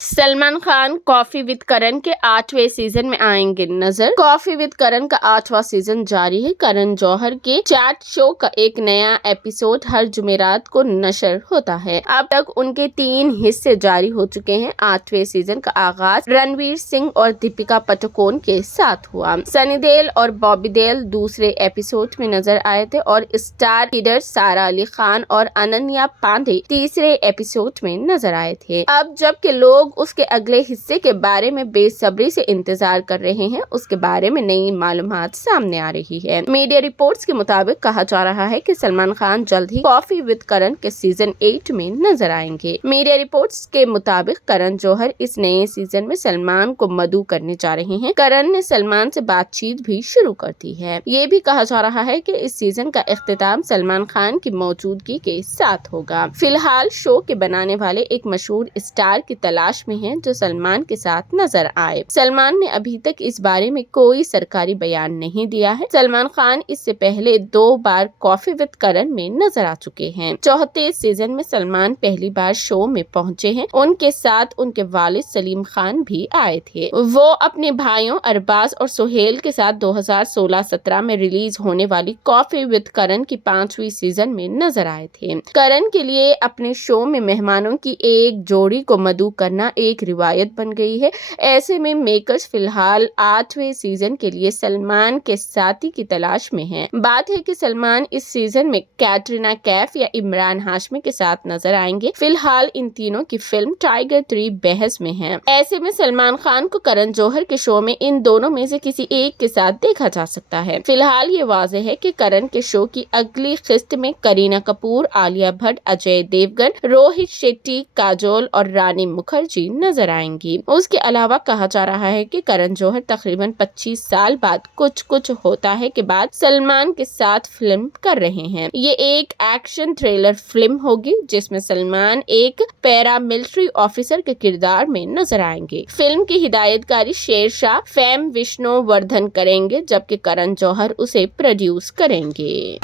Salman Khan coffee with करण के 8वें season में आएंगे नजर। कॉफी विद करण का 8वां सीजन जारी है। करण जौहर के चैट शो का एक नया एपिसोड हर जुमेरात को नशर होता है। अब तक उनके 3 हिस्से जारी हो चुके हैं। 8वें सीजन का आगाज रणवीर सिंह और दीपिका पादुकोण के साथ हुआ। सनी देओल और बॉबी देओल दूसरे एपिसोड में नजर आए थे और स्टार किडर सारा अली खान और अनन्या पांडे तीसरे एपिसोड में नजर आए थे। अब जबकि लोग उसके अगले हिस्से के बारे में बेसब्री से इंतजार कर रहे हैं, उसके बारे में नई मालूमात सामने आ रही है। मीडिया रिपोर्ट्स के मुताबिक कहा जा रहा है कि सलमान खान जल्द ही कॉफी विद करण के सीजन 8 में नजर आएंगे। मीडिया रिपोर्ट्स के मुताबिक करण जौहर इस नए सीजन में सलमान को मदऊ करने जा रहे हैं। करण ने सलमान से बातचीत भी शुरू कर दी है। ये भी कहा जा रहा है कि इस सीजन का इख्तिताम सलमान खान की मौजूदगी के साथ होगा। फिलहाल शो के बनाने वाले एक मशहूर स्टार की तलाश में हैं जो सलमान के साथ नजर आए। सलमान ने अभी तक इस बारे में कोई सरकारी बयान नहीं दिया है। सलमान खान इससे पहले 2 बार कॉफी विद करण में नजर आ चुके हैं। 4थे सीजन में सलमान पहली बार शो में पहुंचे हैं। उनके साथ उनके वालिद सलीम खान भी आए थे। वो अपने भाइयों अरबाज और सुहेल के साथ 2016-17 में रिलीज होने वाली कॉफी विद करण की 5वीं सीजन में नजर आए थे। करण के लिए अपने शो में मेहमानों की एक जोड़ी को मदऊ करना एक रिवायत बन गई है। ऐसे में मेकर्स फिलहाल 8वें सीजन के लिए सलमान के साथी की तलाश में हैं। बात है कि सलमान इस सीजन में कैटरीना कैफ या इमरान हाशमी के साथ नजर आएंगे। फिलहाल इन तीनों की फिल्म टाइगर 3 बहस में है। ऐसे में सलमान खान को करण जौहर के शो में इन दोनों में से किसी एक के साथ देखा जा सकता है। फिलहाल ये वाज़ेह है कि करण के शो की अगली किस्त में करीना कपूर, आलिया भट्ट, अजय देवगन, रोहित शेट्टी, काजोल और रानी मुखर्जी नजर आएंगी। उसके अलावा कहा जा रहा है कि करण जौहर तकरीबन 25 साल बाद कुछ होता है के बाद सलमान के साथ फिल्म कर रहे हैं। ये एक एक्शन थ्रिलर फिल्म होगी जिसमें सलमान एक पैरामिलिट्री ऑफिसर के किरदार में नजर आएंगे। फिल्म की हिदायतकारी शेरशाह फेम विष्णुवर्धन करेंगे, जबकि करण जौहर उसे प्रोड्यूस करेंगे।